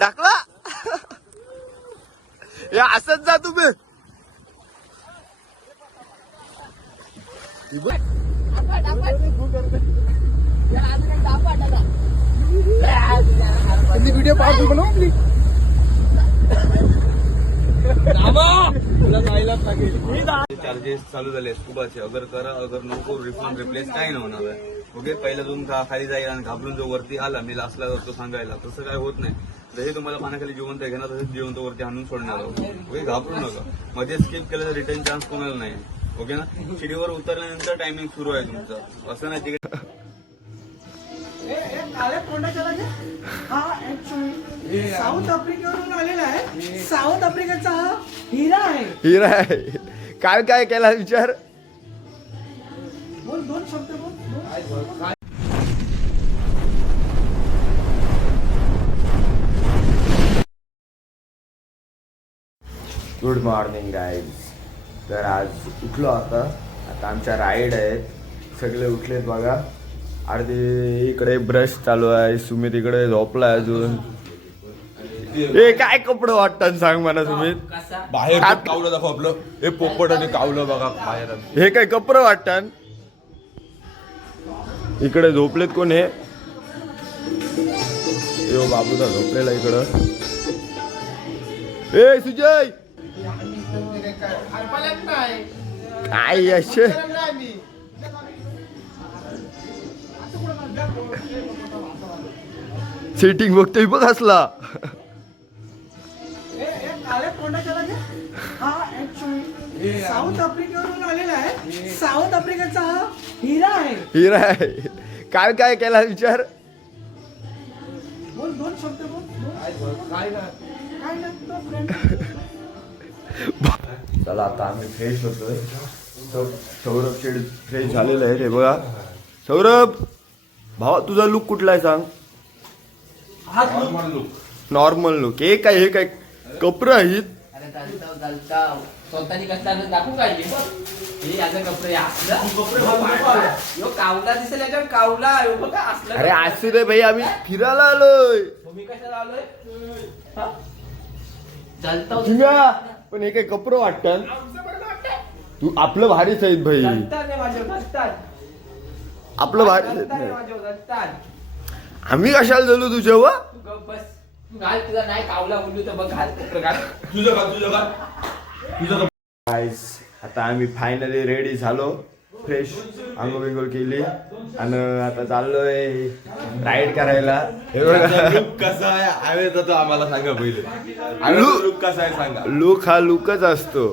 ढाकला हे असंच जा तुम्ही. व्हिडिओ पाहतो बनव चार्जेस चालू झाले स्कुबाचे. अगर करा अगर नको रिफंड रिप्लेस काही नाही होणार आहे. ओके पहिल्यातून खाली जाईल आणि घाबरून जो वरती आला मी असला तर तो सांगायला तसं काय होत नाही. जरी तुम्हाला पाण्याखाली जिवंत आहे घेणार तसंच जिवंत वरती आणून सोडणार आहोत. ओके घाबरू नका. मध्ये स्किप केलं तर रिटर्न चान्स कोणाला नाही. ओके ना. शिडीवर उतरल्यानंतर टायमिंग सुरू आहे तुमचं. असं नाही तिकडे साऊथ आफ्रिकेवरून आलेला आहे. साऊथ आफ्रिकेचा हा हिरा आहे. हिरा आहे. काय काय केला विचार. बोल दोन शब्द बोल. Good morning guys. तर आज उठलो आता आमच्या राईड आहेत. सगळे उठलेत बघा. अर्धे इकडे ब्रश चालू आहे. सुमित इकडे झोपलाय अजून. हे काय कपडे वाटतात सांग मला सुमित. बाहेर कावलं दाखव आपलं. हे पोपट आणि कावलं बघा बाहेर. हे काय कपडे वाटतात. इकडे झोपलेत कोण हे. यो बाबूदा झोपलेला इकडं. ए सुजय काय असे सेटिंग बघतोय बघ असला. साऊथ आफ्रिकेवरून आलेला आहे. साऊथ आफ्रिकेचा हा हिरा आहे. हिरा आहे. काय काय केला विचार. बोल दोन शब्द बोल. काय चला आता आम्ही फ्रेश होतोय. सौरभ शेड फ्रेश झालेलं आहे. हे बघा सौरभ भावा तुझा लुक कुठला आहे सांग. Normal look. हे काय कपडे आहेत. स्वतःनी कसं दाखवू काय हे याचा कपडे कावला दिसेल याच्यावर कावला बघा असलं. अरे असू दे भाई आम्ही फिरायला आलोय. मी कशाला आलोय. तुझ्या पण हे काय कपडे वाटतात. तू आपलं भारीच आहेत भाई. आपलं भारी. आम्ही कशाला झालो तुझ्या वा. बस घाल तुझा नाही कावला बोलू तर बघ घाल कपडे घाल. तुझं गाईस आता आम्ही फायनली रेडी झालो. फ्रेश आंघोळ बिंघोळ केली आणि आता चाललोय राईड करायला. हे बघा लुक कसा आहे हवे तर आम्हाला सांगा पहिले. लुक कसा आहे सांगा. लुक हा लुकच असतो.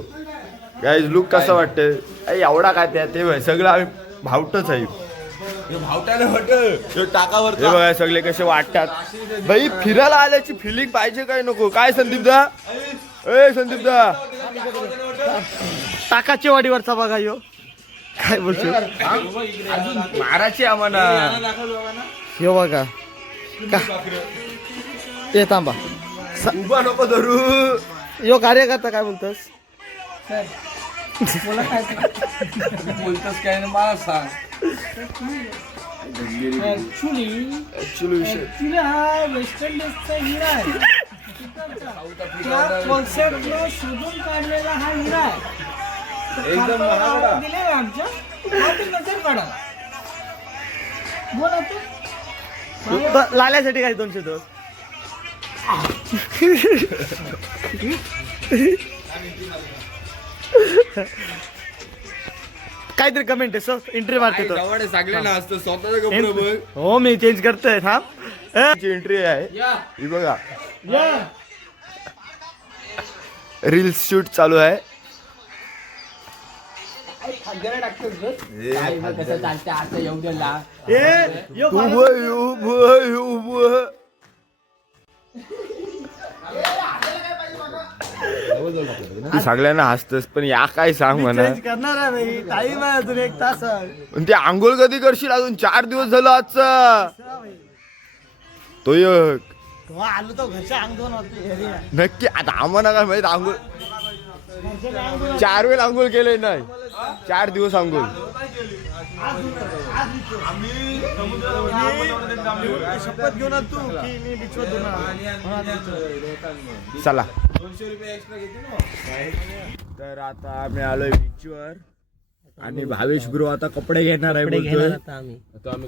गाईज लुक कसा वाटतंय. एवढा काय त्या ते सगळं आम्ही भावटच आहे. भावट्याने होत टाकावर. हे बघा सगळे कसे वाटतात. भाई फिरायला आल्याची फिलिंग पाहिजे काय नको. काय संदीप दा. ए संदीप दा टाकाची वाडीवरचा बघा यो काय बोलतो. माराची आम्हाला हे बघा का ते थांबा उभा नको धरू. यो कार्यकर्ता काय बोलतोस. बोलतोस काय ना मला सांग. ऍक्च्युली हा वेस्टर्न डिशचा हिरा आहे. त्या कॉन्सेप्टला शोधून काढलेला हा हिरा आहे. एकदम दिले आमच्या नजर काढा. बोला तू लाल्यासाठी काय 200 दोन. काहीतरी कमेंट आहे सर. एंट्री मारते तो सगळ्यांना असतं स्वतःचा कपडे बघ. हो मी चेंज करतोय थांब. एंट्री आहे ही बघा. रील्स शूट चालू आहे. कसं चालतं आता एवढ्याला. तू सगळ्यांना हसतस पण या काय सांग म्हणा. करणार आहे भाई. टाईम आहे अजून 1 तास. पण ते आंघोळ कधी करशील. अजून 4 दिवस झालं आजचा. तो एक आलो तो घरच्या अंग दोन होते. नक्की आता आम्हाला काय माहित. आंघोळ 4 वेळ आंघोळ केले नाही. 4 दिवस आंघोळ. आम्ही समुद्रात शपथ घेऊन तू की मी बीचवर चला 200 रुपये एक्स्ट्रा घेते ना. तर आता आम्ही आलोय बीचवर आणि भावेश ब्रो आता कपडे घेणार आहे बोलतोय.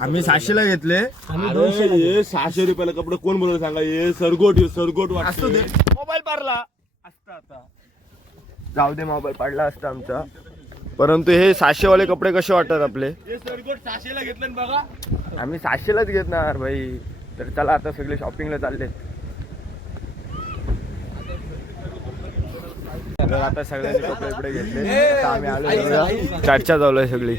आम्ही 600ला घेतले. हे 600 रुपयाला कपडे कोण बोलवलं सांगा. हे सरगोट असतो दे मोबाईल पाडला असता आता जाऊ दे मोबाईल पाडला असता आमचा. परंतु हे 600 वाले कपडे कसे वाटतात आपले. हे सरगोट 600ला घेतलं ना बघा. आम्ही 600लाच घेणार भाई. तर चला आता सगळे शॉपिंगला चालले. तर आता सगळ्यांनी कपडे कपडे घेतले. आता आम्ही आलो चर्चा चालू आहे सगळी.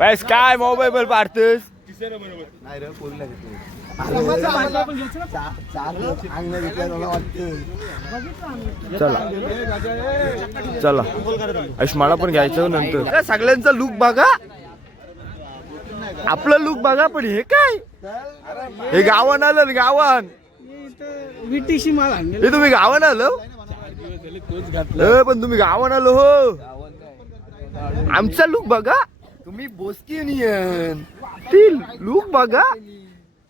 बस काय मोबाईल पाडतोस. चला चला आयुष मला पण घ्यायचं नंतर. सगळ्यांचा लुक बघा. आपलं लुक बघा. पण हे काय हे गावान आलं ना गावान. विटीशी माल आणले. हे तुम्ही गावान आलो. पण तुम्ही गावान आलो हो. आमचा लुक बघा. तुम्ही बोस्कियन ती लुक बघा.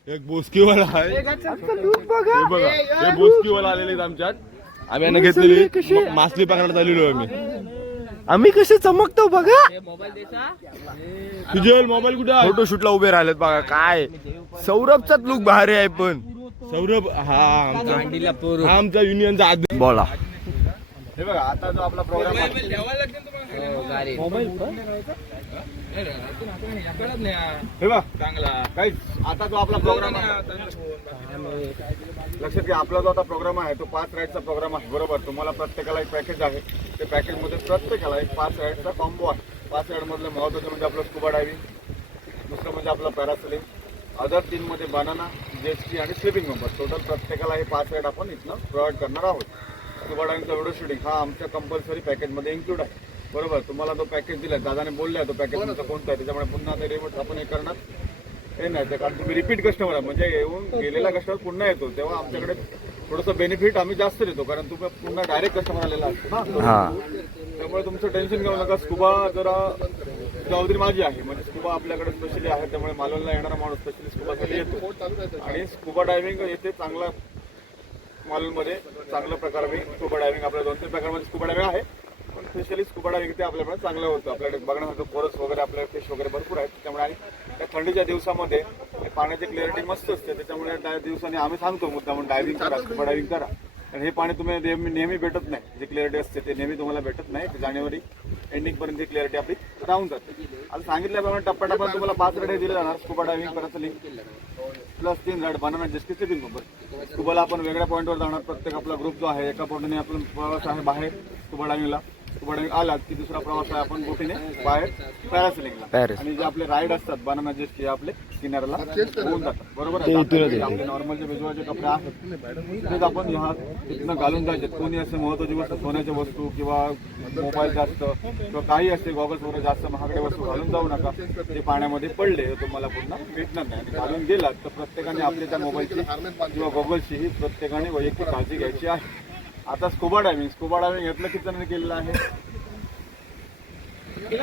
एक बोस्कीवाला आहे. आमचा लुक बघा. हे बघा हे बोस्कीवाला आलेले आहेत आमच्यात. आम्ही यांना घेतलेली मासली पकडायला आलेलो आम्ही कसे चमकतो बघा. तुझे मोबाईल कुठे आहे. फोटोशूटला उभे राहिलेत बघा. काय सौरभचाच लुक भारी आहे. पण सौरभ हा आमचा युनियनचा आधी बोला. हे बघा आता जो आपला प्रोग्राम हे बघ चांगला काही आता जो आपला प्रोग्राम लक्षात घ्या. आपला जो आता प्रोग्राम आहे तो 5 राईडचा प्रोग्राम आहे बरोबर. तुम्हाला प्रत्येकाला एक पॅकेज आहे. ते पॅकेजमध्ये प्रत्येकाला एक 5 राईडचा कॉम्बो आहे. 5 राईड मधलं महत्वाचं म्हणजे आपलं स्कुबा डायव्हिंग, दुसरं म्हणजे आपलं पॅरासेलिंग, अदर 3 मध्ये बनाना, जेट स्की आणि स्लिपिंग मेंबर. टोटल प्रत्येकाला हे 5 राईड आपण इथनं प्रोव्हाइड करणार आहोत. स्कुबा डायव्हिंगचा व्हिडिओ शूटिंग हा आमच्या कंपल्सरी पॅकेजमध्ये इन्क्लूड आहे बरोबर. तुम्हाला तो पॅकेज दिला दादाने बोलले तो पॅकेज तुमचा कोणता आहे त्याच्यामुळे पुन्हा ते रिमोट आपण हे करणार हे नाही. कारण तुम्ही रिपीट कस्टमर आहे म्हणजे येऊन गेलेला कस्टमर पुन्हा येतो तेव्हा आमच्याकडे थोडंसं बेनिफिट आम्ही जास्त देतो. कारण तुम्ही पुन्हा डायरेक्ट कस्टमर आलेला असतो ना. त्यामुळे तुमचं टेन्शन घेऊ नका. स्कुबा जरा जबाबदारी माझी आहे म्हणजे स्कुबा आपल्याकडे स्पेशली आहे. त्यामुळे मालवणला येणारा माणूस स्पेशली स्कुबासाठी येतो. आणि स्कुबा डायव्हिंग येथे चांगला मालवणमध्ये चांगल्या प्रकारे स्कुबा डायव्हिंग आपल्या 2-3 प्रकारमध्ये स्कुबा डायव्हिंग आहे. पण स्पेशली स्कुबा डायव्हिंग ते आपल्याकडे चांगलं होतं. आपल्याकडे बघण्यासारखं कोरस वगैरे आपल्याकडे फिश वगैरे भरपूर आहेत. त्यामुळे आणि त्या थंडीच्या दिवसामध्ये पाण्याची क्लिअरिटी मस्त असते. त्याच्यामुळे त्या दिवसांनी आम्ही सांगतो मुद्दा म्हणून डायव्हिंग करा स्कुबा डायव्हिंग करा. कारण हे पाणी तुम्ही नेहमी भेटत नाही. जे क्लिअरिटी असते ते नेहमी तुम्हाला भेटत नाही. जानेवारी एंडिंगपर्यंत ही क्लिअरिटी आपली राहून जाते. आता सांगितल्याप्रमाणे टप्प्याटप्प्यात तुम्हाला 5 राईड दिले जाणार. स्कुबा डायव्हिंग करायचं link plus 3 ride banana jet ski member. स्कुबाला आपण वेगळ्या पॉईंटवर जाणार. प्रत्येक आपला ग्रुप जो आहे एका पॉईंटने आपण प्रवास आहे बाहेर स्कुबा डायव्हिंगला. स्कुबा डायव्हिंग आला की दुसरा प्रवास आहे आपण बोटीने बाहेर पॅरासेलिंगला. आणि जे आपले राईड असतात बनाना जेट स्की आपले किनाऱ्याला होऊन जातात बरोबर आहे. आपले नॉर्मल जे विजुअलचे कपडे आहेत तेच आपण ह्या तिथनं घालून जायचे. कोणी असे महत्वाची वस्तू सोन्याच्या वस्तू किंवा मोबाईल जास्त किंवा काही असते गॉगल्स वगैरे जास्त महागडे वस्तू घालून जाऊ नका. ते पाण्यामध्ये पडले तर तुम्हाला पुन्हा भेटणार नाही. आणि घालून गेलात तर प्रत्येकाने आपल्या त्या मोबाईलची किंवा गॉगल्सची ही प्रत्येकाने वैयक्तिक काळजी घ्यायची आहे. आता स्कुबा डायव्हिंग यातलं किती जणांनी केलेलं आहे. ठीक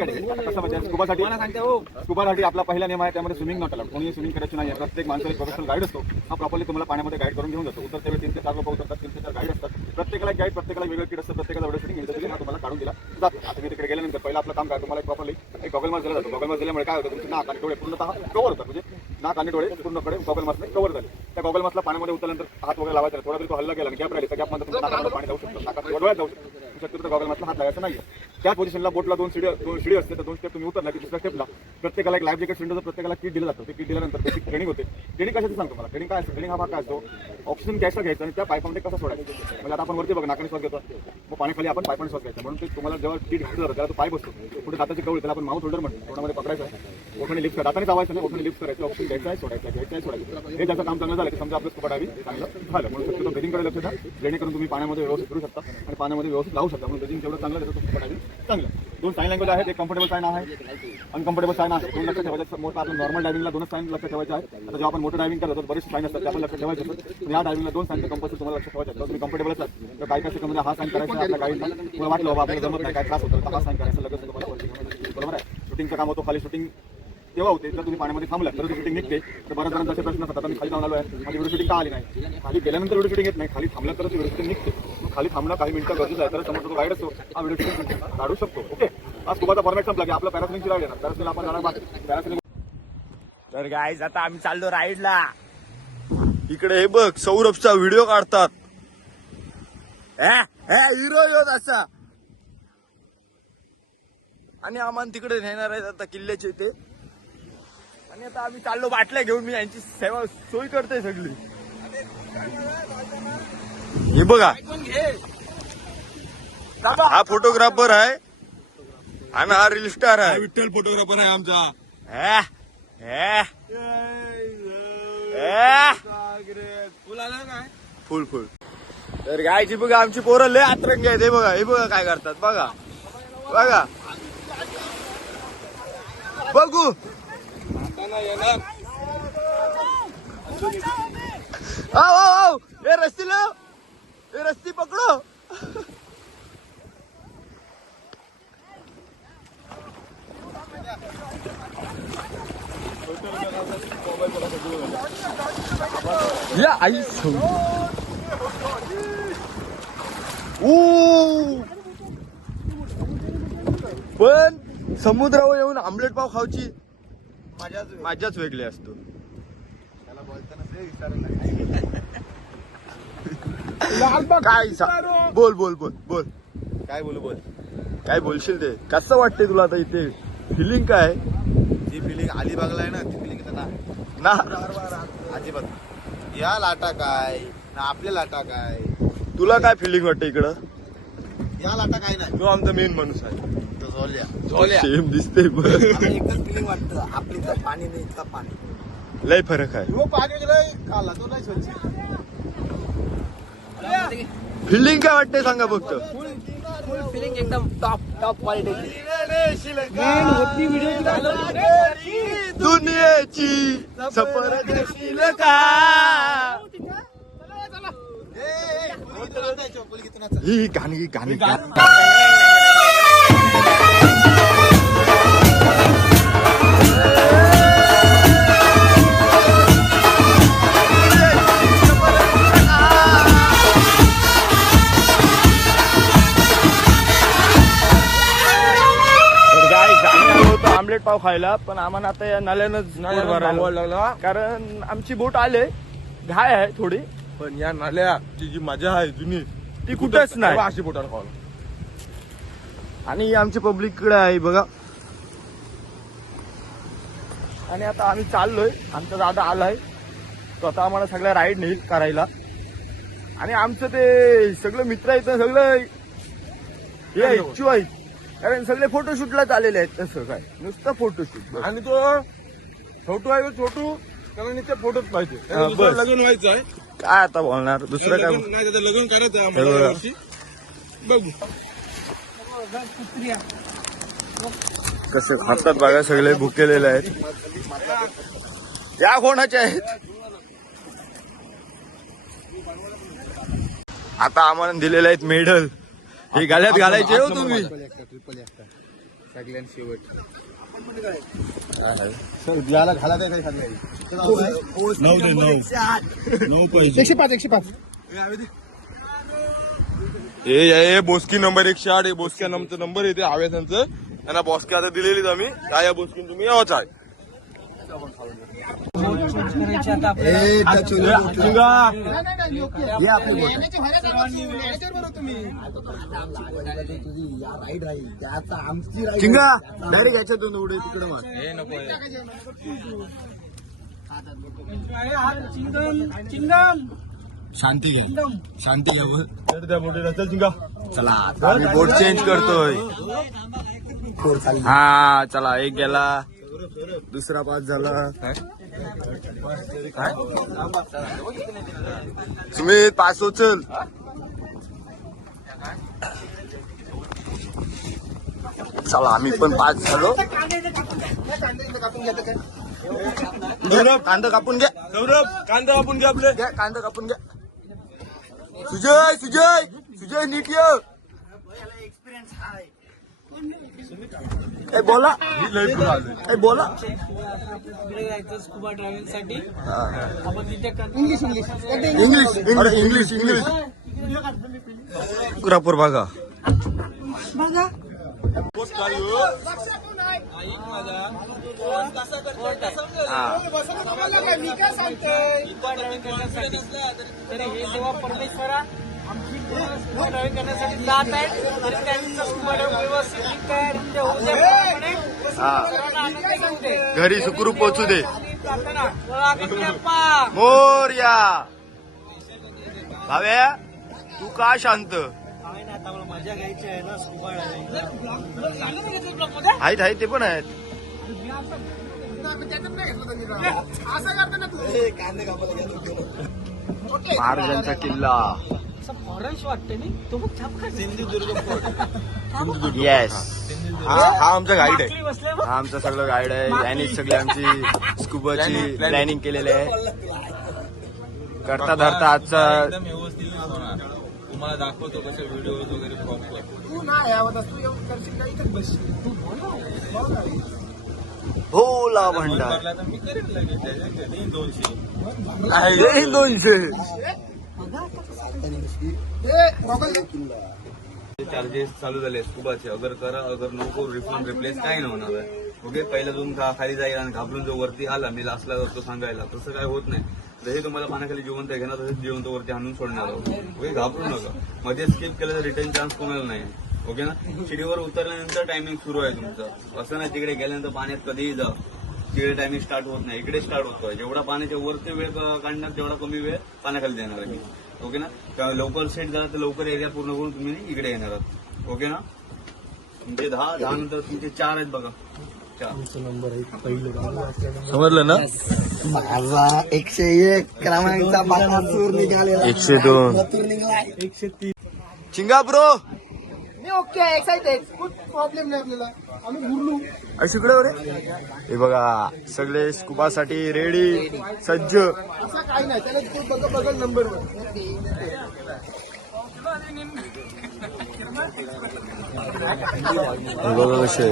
आहे कसं म्हणजे स्कुबासाठी आपला पहिला नियम आहे त्यामध्ये स्विमिंग नॉट अलाउड. कोणी स्विमिंग करायची नाही. प्रत्येक माणसाला प्रोफेशनल गाईड असतो. हा प्रॉपरली तुम्हाला पाण्यामध्ये गाईड करून घेऊन जातो. उतरते वेळी 3 ते 4 लोक उतरतात. 3 ते 4 गाईड असतात. प्रत्येकाला गाईड प्रत्येकाला वेगळं किट असतं. प्रत्येकाला व्हिडिओ शूटिंग इंटरव्ह्यू हा तुम्हाला काढून दिला जातो. आता मी तिकडे गेल्यानंतर पहिलं आपलं काम काय तुम्हाला प्रॉपरली एक गॉगल मास्क दिला जातो. गॉगल मास्क दिल्यामुळे काय होतं तुमचे नाक आणि डोळे पूर्णतः कव्हर होतात. म्हणजे नाक आणि डोळे पूर्णकडे गॉगल मास्कने कव्हर झाले. त्या गॉगल मास्कला पाण्यामध्ये उतरल्यानंतर हात वगैरे लावायचा. थोडा तरी तो हल्ला गेला आणि गॅप राहिली तर गॅपमध्ये तुमच्या नाकामध्ये पाणी जाऊ शकतं. नाकात डोळ्यात जाऊ शकतं. शक्यतो गॉगल मास्कला हात लावायचा नाही. त्याच पोझिशनला बोटला 2 शिडी असते. तर 2 स्टेप तुम्ही उतरला की दुसऱ्या स्टेपला प्रत्येकाला एक लाईफ जॅकेट सिलेंडरचं प्रत्येकाला किट दिलं जातं. ते किट दिल्यानंतर त्याची ट्रेनिंग होते. ट्रेनिंग कशाची सांगतो मला. ट्रेनिंग काय असतं. ट्रेनिंग हा भाग काय असतो ऑक्सिजन गॅसला घ्यायचं आणि त्या पाईपामध्ये कसं सोडायचं. म्हणजे आता आपण वरती बघ नाकाने श्वास घेतो मग पाण्याखाली आपण पाईपाने श्वास घ्यायचा. म्हणून ते तुम्हाला जेव्हा किट घेतलं जातं त्याला तो पाईप असतो. पुढे दाताची कवळी त्याला आपण माउथ होल्डर म्हणतो. तोंडामध्ये पकडायचं आहे. ओठणी लिफ्ट दाताने चावायचं नाही. ओठणी लिफ्ट करायचं. ऑक्सिजन घ्यायचं आहे सोडायचं. हे ज्याचं काम चांगलं झालं की समजा आपलं स्कुबा डायव्हिंग चांगलं झालं. म्हणून शक्यतो ब्रीथिंगकडे लक्ष द्या जेणेकरून तुम्ही पाण्यामध्ये व्यवस्थित फिरू शकता आणि पाण्यामध्ये व्यवस्थित लावू शकता. म्हणून ब्रीथिंग जेवढं चांगलं त्याचं स्कुबा डायव्हिंग चांगलं. दोन साईन लँग्वेज आहेत, एक कम्फर्टेबल साईन आहे, अनकम्फर्टेबल साईन आहे. दोन लक्षात ठेवायचं. मोठं आपण नॉर्मल ड्रायव्हिंगला दोनच साईन लक्षात ठेवायचे आहेत. आता जेव्हा आपण मोठं ड्रायव्हिंग करतो बरेचसे साईन असतात ते आपण लक्षात ठेवायचे असतात. या ड्रायव्हिंगला दोन साईन कंपल्सरी तुम्हाला लक्षात ठेवायचे आहेत. तुम्ही कम्फर्टेबल असाल तर काही काही सेकंदमध्ये हा साईन करायचा आहे. आपल्या गाडीला तुम्हाला वाटलं बाबा आपल्याला जमत नाही, काय त्रास होतो तर हा साईन करायचा लगेच तुम्हाला वरती. बरोबर आहे. शूटिंगचं काम होतं, खाली शूटिंग तेव्हा होते जर तुम्ही पाण्यामध्ये थांबला तर शूटिंग निघते. तर बऱ्याच जणांचा असे प्रश्न असतात, मी खाली जाऊन आलो आहे, माझी व्हिडिओ शूटिंग का आली नाही. खाली गेल्यानंतर व्हिडिओ शूटिंग येत नाही, खाली थांबलं तरच व्हिडिओ शूटिंग निघते. मग खाली थांबणं काही मिनिटं गरजेचं आहे, तर समोर जो गाईड असतो हा व्हिडिओ शूटिंग काढू शकतो. ओके, आज स्कुबाचा फॉर्मॅट संपला की आपला पॅरासिलिंगची राईड येणार. पॅरासिलिंग आपण जाणार बाकी पॅरासिलिंग. तर गाईज आता आम्ही चाललो राईडला. इकडे हे बघ सौरभचा व्हिडिओ काढतात. हिरो योद असा. आणि आम्हाला तिकडे नेणार आहेत आता किल्ल्याचे ते. आणि आता आम्ही चाललो बाटल्या घेऊन. मी यांची सेवा सोय करते सगळी. हे बघा हा फोटोग्राफर आहे आणि हा रील स्टार आहे. विठ्ठल फोटोग्राफर आहे आमचा. फुल फुल. तर गायची बघा आमची पोरं लय आतरंगी आहेत. हे बघा, हे बघा काय करतात बघा बघा. बघू आओ ये रस्सी लो, ये रस्सी पकडो. या आई पण समुद्रावर येऊन आमलेट पाव खाऊची मजाच वेगळी असतो. काय बोल बोल बोल बोल काय बोलू बोल काय बोलशील ते. कसं वाटते तुला आता इथे फिलिंग काय. जी फिलिंग अलिबागला आहे ना ती फिलिंग ना अजिबात. या लाटा काय ना आपल्या लाटा काय. तुला काय फिलिंग वाटते इकडं. या लाटा काय नाही. तू आमचा मेन माणूस आहे. तो झोल्या सेम दिसते एकच फिलिंग वाटतं आपली तर पाणी नाही इतका पाणी. लय फरक आहे. तो पाणी खाला तो नाही स्वच्छ. फिलिंग काय वाटते सांगा फक्त. फुल फिलिंग एकदम टॉप टॉप क्वालिटी. दुनियेची सफर करशील का. ही गाणी गाणी आमलेट पाव खायला. पण आम्हाला आता या नाल्यानंच लागला कारण आमची बोट आले घाय आहे थोडी. पण या नाल्याची जी मजा आहे जुनी ती कुठेच नाही. अशी बोटाला खावलं. आणि आमची पब्लिक कडे आहे बघा. आणि आता आम्ही चाललोय. आमचा दादा आलाय तो आता आम्हाला सगळ्या राईड नेईल करायला. आणि आमचं ते सगळं मित्र आहेत सगळं हे इच्छू आहे कारण सगळे फोटोशूटला आलेले आहेत. तसं काय नुसतं फोटोशूट. आणि तो छोटू आहे तो छोटू कारण इथे फोटोच पाहिजे. हा, बस. दुसरं लग्न व्हायचं आहे. काय आता बोलणार दुसरं काय. लग्न- नाही त्याचं लग्न करायचं आहे हे आम्हाला बघा. यावर्षी. बघू कसे खातात बघा सगळे भुकेलेले आहेत. या कोणाचे आहेत. आता आम्हाला दिलेले आहेत मेडल. हे गाल्यात घालायचे हो तुम्ही. सगळ्यांनी शेवट याला घाला काय सगळ्यांनी. 105 हे बोस्की नंबर 108 हे बोस्क्या नंबर येते हव्या त्यांचं. त्यांना बॉस्की आता दिलेलीच आम्ही. काय या बोस्कीन तुम्ही यावंच आहे. चिंगा डायरेक्ट याच्यातून उडे तिकडे मग. शांती घ्या शांती घ्या. त्या बोटीला चल चिंगा. चला आम्ही बोट चेंज करतोय. हा चला एक गेला दुसरा पास झाला. सुमित पास उचल. चला आम्ही पण पाच झालो. कांदा कापून घ्या. कांदा कापून घ्या. आपले घ्या कांदा कापून घ्या. सुजय सुजय सुजय नीट ये. ए बोला ए बोला. स्कुबा ड्रायव्हिंग साठी इंग्लिश इंग्लिश इंग्लिश कुरापूर भागा बघा तर हे जेव्हा परमेश्वरा आमची स्कुबा ड्रायव्हिंग करण्यासाठी जात आहेत तरी त्यांचं स्कुबा ड्रायव्हिंग व्यवस्थित तयारी होऊ दे. सर्वांना आनंद घेऊ दे. घरी सुखरूप पोहोचू दे. प्रार्थना बोला गणपती बाप्पा. मोरया. भाव्या तू का शांत मजा घ्यायची आहे ना स्कुबा ड्रायव्हिंग. आहेत आहेत ते पण आहेत. महाराजांचा किल्ला फॉरेस्ट वाटते नी तो मग छाप सिंधुदुर्ग येस. हा आमचा गाईड आहे. बसले हा आमचा सगळं गाईड आहे. यांनी सगळी आमची स्कुबाची प्लॅनिंग केलेली आहे. करता धरता आजचा एकदम व्यवस्थित होणार. तुम्हाला दाखवतो कसे व्हिडिओ वगैरे प्रॉपर. भोला भंडार तर मी करेन लगेच त्याच्याकडे 200. 200 चार्जेस चालू झाले स्कुबाचे. अगर करा अगर नको रिफंड रिप्लेस काही नाही होणार आहे. ओके पहिला तुम्ही खाली जाईल आणि घाबरून जो वरती आला मी लास्टला जातो सांगायला तसं काय होत नाही. जसे तुम्हाला पाण्याखाली जिवंत घेणार तसेच जिवंत वरती आणून सोडणार आहोत. ओके घाबरू नका. मध्ये स्किप केलं तर रिटर्न चान्स कोणाला नाही. ओके ना. शिडीवर उतरल्यानंतर टायमिंग सुरू आहे तुमचं. असं नाही तिकडे गेल्यानंतर पाण्यात कधीही जा तिकडे टायमिंग स्टार्ट होत नाही. इकडे स्टार्ट होतोय. जेवढा पाण्याच्या वरती वेळ काढणार तेवढा कमी वेळ पाण्याखाली देणार आहे मी. ओके ना. लवकर सेट झाला तर लवकर एरिया पूर्ण करून तुम्ही इकडे येणार आहात. ओके ना. तुमचे 10 नंतर तुमचे 4 आहेत बघा. 4 समजलं ना. माझा 101 क्रमांकचा बाकासूर निघालेला. 102 चिंगा ब्रो. मी ओके एक्साइटेड. खूप प्रॉब्लेम नाही आपल्याला. आम्ही घुरलू. शिकडे रे. हे बघा सगळे स्कुबासाठी रेडी सज्ज. असं काही नाही त्याला तो बघल नंबरवर. हे बघा कसे.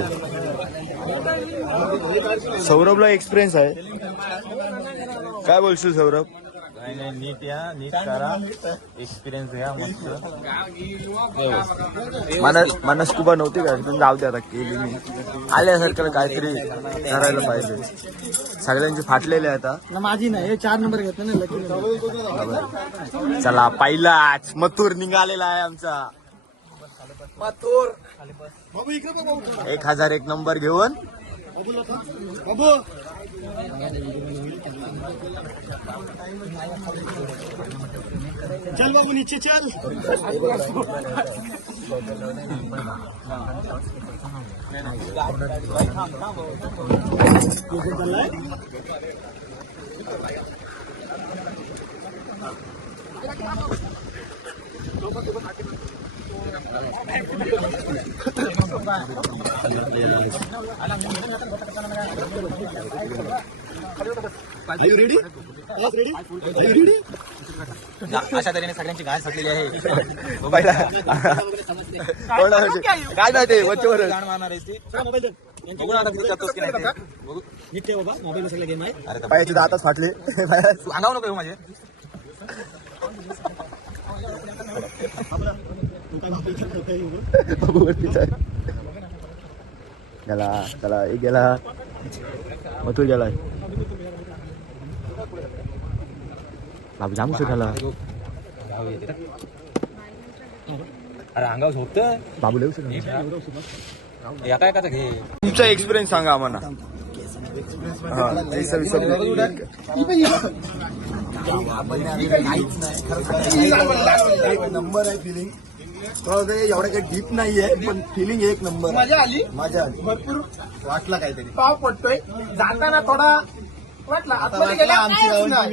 सौरभला एक्सपिरियन्स आहे. काय बोलशील सौरभ. नीट या नीट करा एक्सपिरियन्स घ्या मस्त. मला स्कुबा नव्हती का पण जाऊ दे आता केली मी. आल्यासारखं काहीतरी करायला पाहिजे. सगळ्यांचे फाटलेले आता. माझी नाही 4 नंबर घेतला ना लकी. चला पहिलाच मथुर निघालेला आहे आमचा. मथुर 1001 नंबर घेऊन. चल बाबू नीचे चल. अशा तऱ्हेने सगळ्यांची घाण सुटलेली आहे. काय नाही ते वरच्यावर गाण मारणार आहेस ते. बघू ना आता किती करतोस की नाही ते. बघू. बाबा मोबाईल सगळं गेम आहे. अरे तर पायाचे दातच फाटले. तू अंगावू नको येऊ माझे. गेला चला एक गेला. मथुर गेलाय. बाबू जाम झाला. अरे अंगावर झोपत बाबू लेऊ या काय का घे. तुमचा एक्सपिरियन्स सांगा आम्हाला. नंबर आहे फिलिंग. एवढं काही डीप नाहीये पण फिलिंग एक नंबर. मजा आली. मजा आली. भरपूर वाटला काहीतरी. पाव पडतोय. जाताना थोडा वाटला आतमध्ये गेल्यावर काहीच नाही.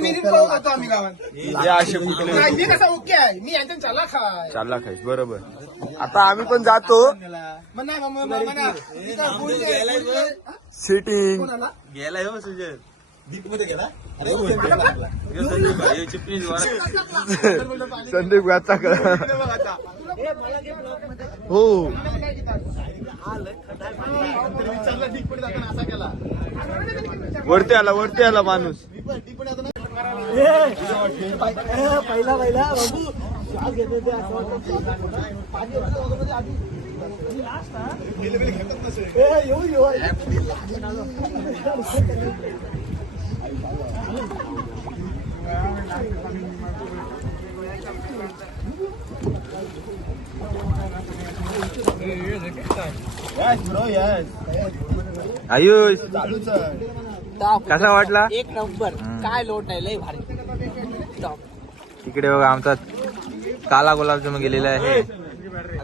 विहिरीत पळत होतो आम्ही गावात. हे असे कुठले नाही, मी कसा ओके आहे, मी यांच्या चालला खाय. चालला खायच बरोबर. आता आम्ही पण जातो सेटिंग. गेला हो सुजय संदीप गाचा हो वरती आला माणूस. पहिला बाबू श्वास घेतो ते आयुष कसा वाटला? एक नंबर. काय लोट नाही, लय भारी. तिकडे बघा आमचा काला गुलाबजामुन गेलेला आहे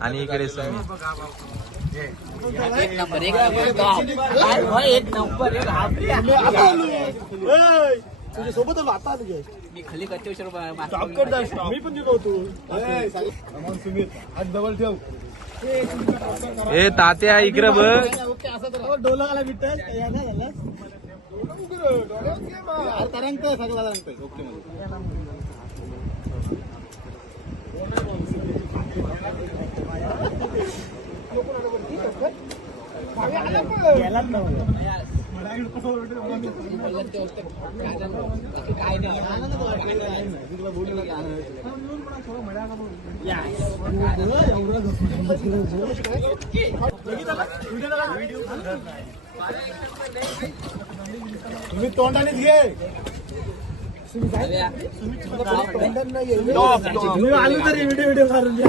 आणि इकडे सुमी. एक नंबर. तुझ्यासोबत मी खाली कच्चेश्वर मी पण दिलो होतो. डबल ठेव. ए तात्या इकडे बघ. डोलाला विठ्ठल काय तुम्ही तोंडानेच घे. आलो तरी व्हिडिओ काढून द्या.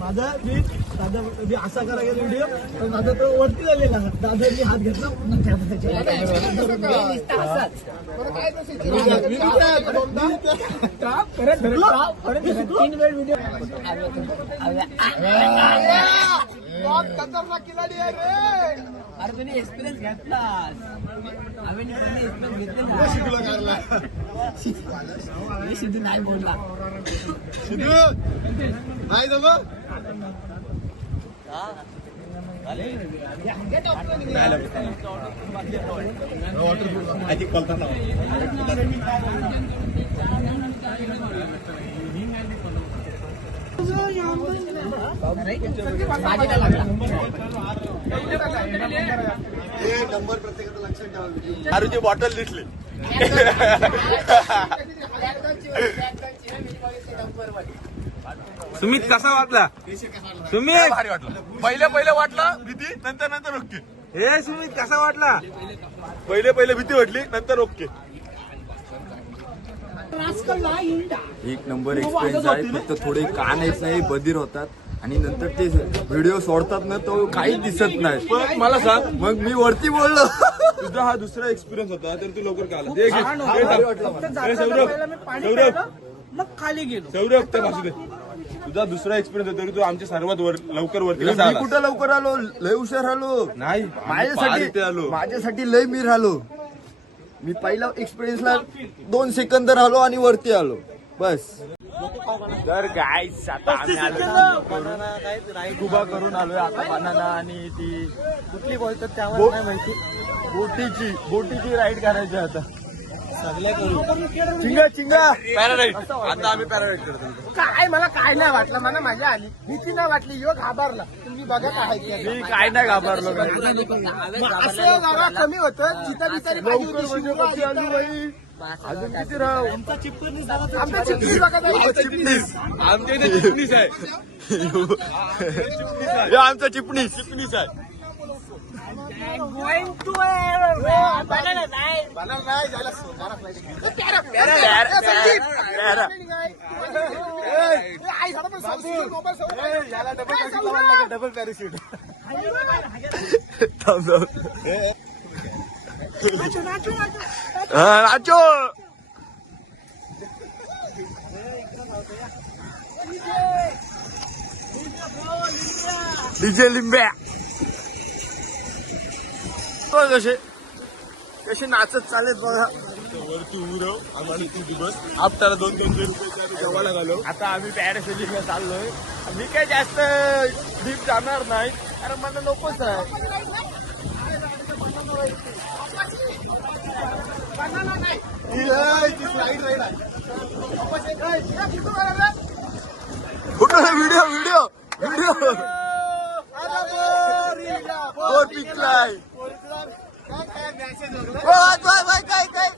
माझा मी असा करायला व्हिडिओ पण माझा तो वरती झालेला. दादांनी हात घेतला तीन वेळ व्हिडिओ. अरे तुम्ही एक्सपिरियन्स घेतला. सिद्धू नाही बोलला. नाही जमा नंबर प्रत्येकाचा लक्षात ठेवा. दारूची बॉटल दिसली. सुमित कसा वाटला? सुमित भारी वाटलं. पहिले वाटलं भीती, नंतर ओके. हे सुमित कसा वाटला? पहिले भीती वाटली, नंतर ओके. एक नंबर एक्सपिरियन्स आहे. फक्त थोडे कान येत नाही, बधीर होतात आणि नंतर ते व्हिडिओ सोडतात ना तो काही दिसत नाही. पण मला सांग, मग मी वरती बोललो. तुझा हा दुसरा एक्सपिरियन्स होता तर तू लवकर का आला? मग खाली गेलो. सौरभ त्या भाषेत तुझा दुसरा एक्सपिरियन्स होता तरी तू आमच्या सर्वात लवकर वरती कसा मी आलास? कुठं लवकर आलो? लय हुशार आलो. नाही माझ्यासाठी आलो. माझ्यासाठी लय मी राहिलो. मी पहिला एक्सपिरियन्सला 2 सेकंद राहिलो आणि वरती आलो बस. तर गाईस आता आम्ही आलो राईड उभा करून आलोय आता. बनाना आणि ती कुठली बोलतात त्यावर नाही माहिती. बोटीची राईड करायची आता. चिंगा पॅराडाईट. आता आम्ही पॅराडाईट करतो. काय मला काय नाही वाटलं. मला मजा आली. भीती नाही वाटली. योग घाबरला. तुम्ही बघत आहे मी काय नाही घाबरलो. असं जरा कमी होतं. जिथं बिचारी अजून किती राव? आमचा चिपळीस बघत आहे. चिपणीस आमच्या इथे चिपणीस आहे. हे आमचा चिपणीस आहे. Going to banana नाही. Double parachute. नाचो डीजे लिंब्या तो कसे कसे नाचत चालेत बघा. आपल्याला 200-300 रुपये जेवायला घालो. आता आम्ही पॅरासेलिंगला चाललोय. मी काय जास्त डीप जाणार नाही कारण मला नकोच आहे. व्हिडिओ व्हिडिओ व्हिडिओ पिकलाय काय काय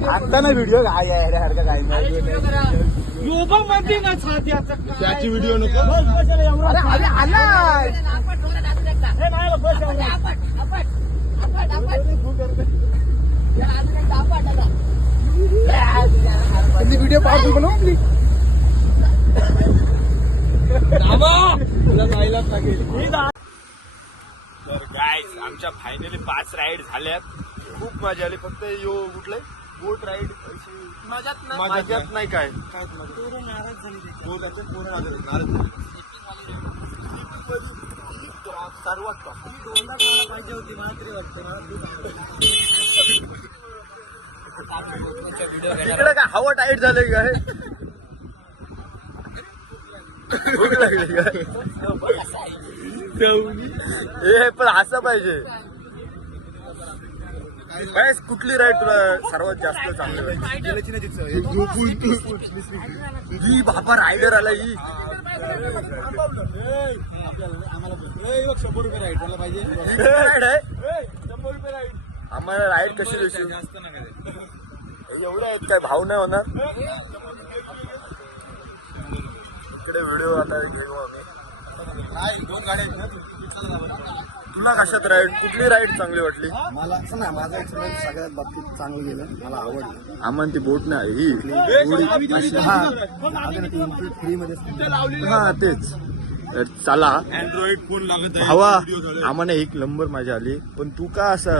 भागताना व्हिडिओ काय सारखं काय त्याची व्हिडिओ नको. व्हिडिओ पाहतो का तर गाईज आमच्या फायनली 5 राईड झाल्यात. खूप मजा आली. फक्त यो कुठलंय बोट राईड मजात नाही काय सर्वात पाहिजे होती मला तरी तिकडे काय हवा टाईट झालं काय भूक लागली हे पण असं पाहिजे. कुठली राईड तुला सर्वात जास्त चांगली ही बाबा रायडर आला ही 100 रुपये राईड मला पाहिजे. राईड आहे 100 रुपये राईड. आम्हाला राईड कशी देशील एवढे आहेत काय भाव नाही होणार. इकडे व्हिडिओ आता घेऊ आम्ही. 2 गाड्या आहेत ना. तुला कशात राईड कुठली राईड चांगली वाटली. मला असं ना माझा एक्सपिरियन्स सगळ्यात बाबतीत चांगलं गेलं. मला आवडलं. आम्हाला ती बोट नाही ही फ्री मध्ये हा तेच. तर चला अँड्रॉइड फोन लागत आहे. हवा आम्हाला 1 नंबर मजा आली. पण तू का असं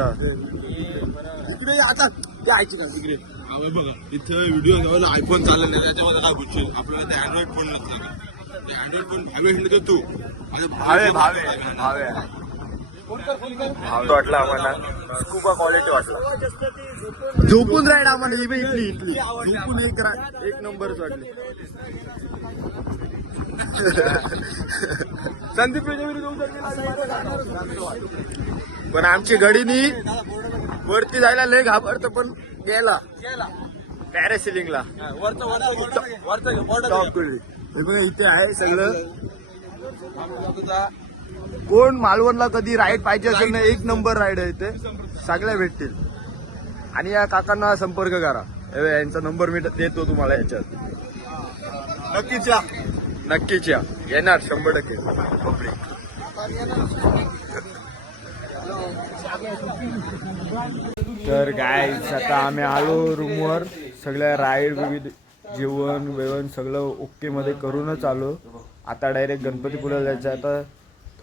इकडे आता ते ऐक का तिकडे बघा इथं व्हिडिओ आयफोन चालला नाही त्याच्यामध्ये काय गुच्छे आपल्याला ते अँड्रॉइड फोन नसला ते अँड्रॉइड फोन भावे हिंड तू भावे भावे भावे वाटला आम्हाला. स्कूबा क्वालिटी वाटला. झोपून राईड आम्हाला ही इथली इथली झोपून 1 नंबरच वाटली. संदीप पण आमची गडीनी वरती जायला लय घाबरत पण गेला पॅरासिलिंगला. इथे आहे सगळं. कोण मालवणला कधी राईड पाहिजे असेल ना 1 नंबर राईड आहे इथे. सगळ्या भेटतील. आणि या काकांना संपर्क करा. यांचा नंबर मी देतो तुम्हाला याच्यात. नक्कीच या येणार 100% पब्लिक. तर गाईज आता आम्ही आलो रूमवर. सगळ्या राईड विविध जेवण वेवण सगळं ओके मध्ये करूनच आलो. आता डायरेक्ट गणपतीपुळ्याला जायचं. आता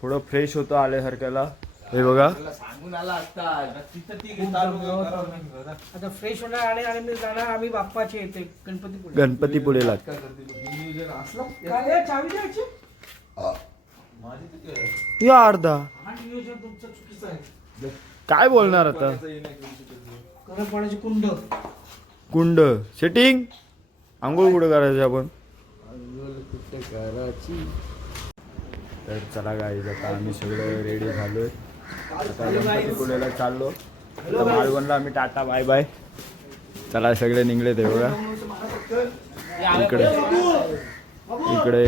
थोडं फ्रेश होतं आल्यासारख्याला. हे बघा आता फ्रेश होणार आणि आम्ही जाणार आम्ही बाप्पाचे येते गणपतीपुळेला. चावी द्यायची या अर्धा नियोजन तुमचं चुकीचं आहे. काय बोलणार आता. गरम पाण्याची कुंड कुंड सेटिंग आंघोळ कुठं करायचं आपण. तर चला गाईज आता आम्ही सगळं रेडी झालोय. आता गणपतीपुळेला चाललो. आता मालवणला आम्ही टाटा बाय बाय. चला सगळे निघले ते बघा. इकडे इकडे